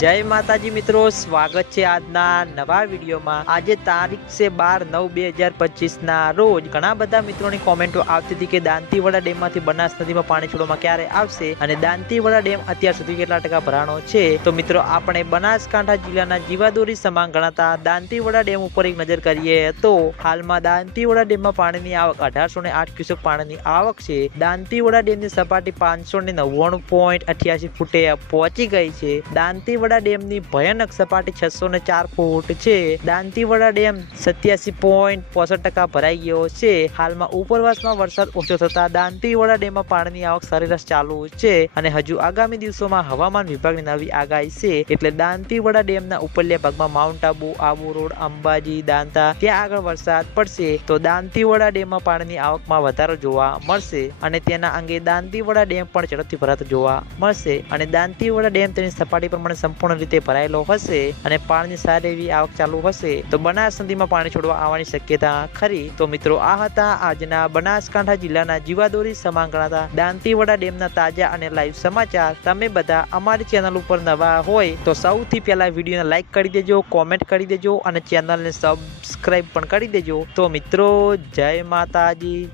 જય માતાજી મિત્રો, સ્વાગત છે આજના નવા વિડીયોમાં. આજે તારીખ છે બાર નવ બે હજાર પચીસ ના રોજ ઘણા બધા મિત્રોની કોમેન્ટો આવતી હતી કે દાંતીવાડા ડેમમાંથી બનાસ નદીમાં પાણી છોડવામાં ક્યારે આવશે અને દાંતીવાડા ડેમ અત્યાર સુધી કેટલા ટકા ભરાણો છે? તો મિત્રો, આપણે બનાસકાંઠા જિલ્લાના જીવાદોરી સમાન ગણાતા દાંતીવાડા ડેમ ઉપર એક નજર કરીએ તો હાલમાં દાંતીવાડા ડેમમાં પાણીની આવક અઢારસો ને આઠ ક્યુસેક પાણીની આવક છે. દાંતીવાડા ડેમની સપાટી પાંચસો ને નવ્વાણું પોઈન્ટ અઠ્યાસી ફૂટે પહોંચી ગઈ છે. દાંતીવાડા ડેમની ભયાનક સપાટી છસો ને ચાર ફૂટ છે. દાંતીવાડા ડેમ સત્યાસી પોઈન્ટ પોસઠ ટકા ભરાઈ ગયો છે. હાલમાં ઉપરવાસમાં વરસાદ ઓછો થતા દાંતીવાડા ડેમમાં પાણીની આવક સરેરાશ ચાલુ છે અને હજુ આગામી દિવસોમાં હવામાન વિભાગની નવી આગાહી છે. એટલે દાંતીવાડા ડેમના ઉપરલ્યા ભાગમાં માઉન્ટ આબુ આબુ રોડ, અંબાજી, દાંતા, ત્યાં આગળ વરસાદ પડશે તો દાંતીવાડા ડેમમાં પાણીની આવકમાં વધારો જોવા મળશે અને તેના અંગે દાંતીવાડા ડેમ પણ ઝડપથી ભરાતો જોવા મળશે અને દાંતીવાડા ડેમ તેની સપાટી પ્રમાણે સંપૂર્ણ રીતે ભરાયેલો હશે અને પાણીની સારી એવી આવક ચાલુ હશે, તો બનાસ નદીમાં પાણી છોડવા આવવાની શક્યતા ખરી. તો મિત્રો, આ હતા આજના બનાસકાંઠા જિલ્લાના જીવાદોરી સમાન ગણાતા દાંતીવાડા ડેમના તાજા અને લાઈવ સમાચાર. તમે બધા અમારી ચેનલ ઉપર નવા હોય તો સૌથી પહેલા વિડીયોને લાઈક કરી દેજો, કોમેન્ટ કરી દેજો અને ચેનલને સબસ્ક્રાઈબ પણ કરી દેજો. તો મિત્રો, જય માતાજી.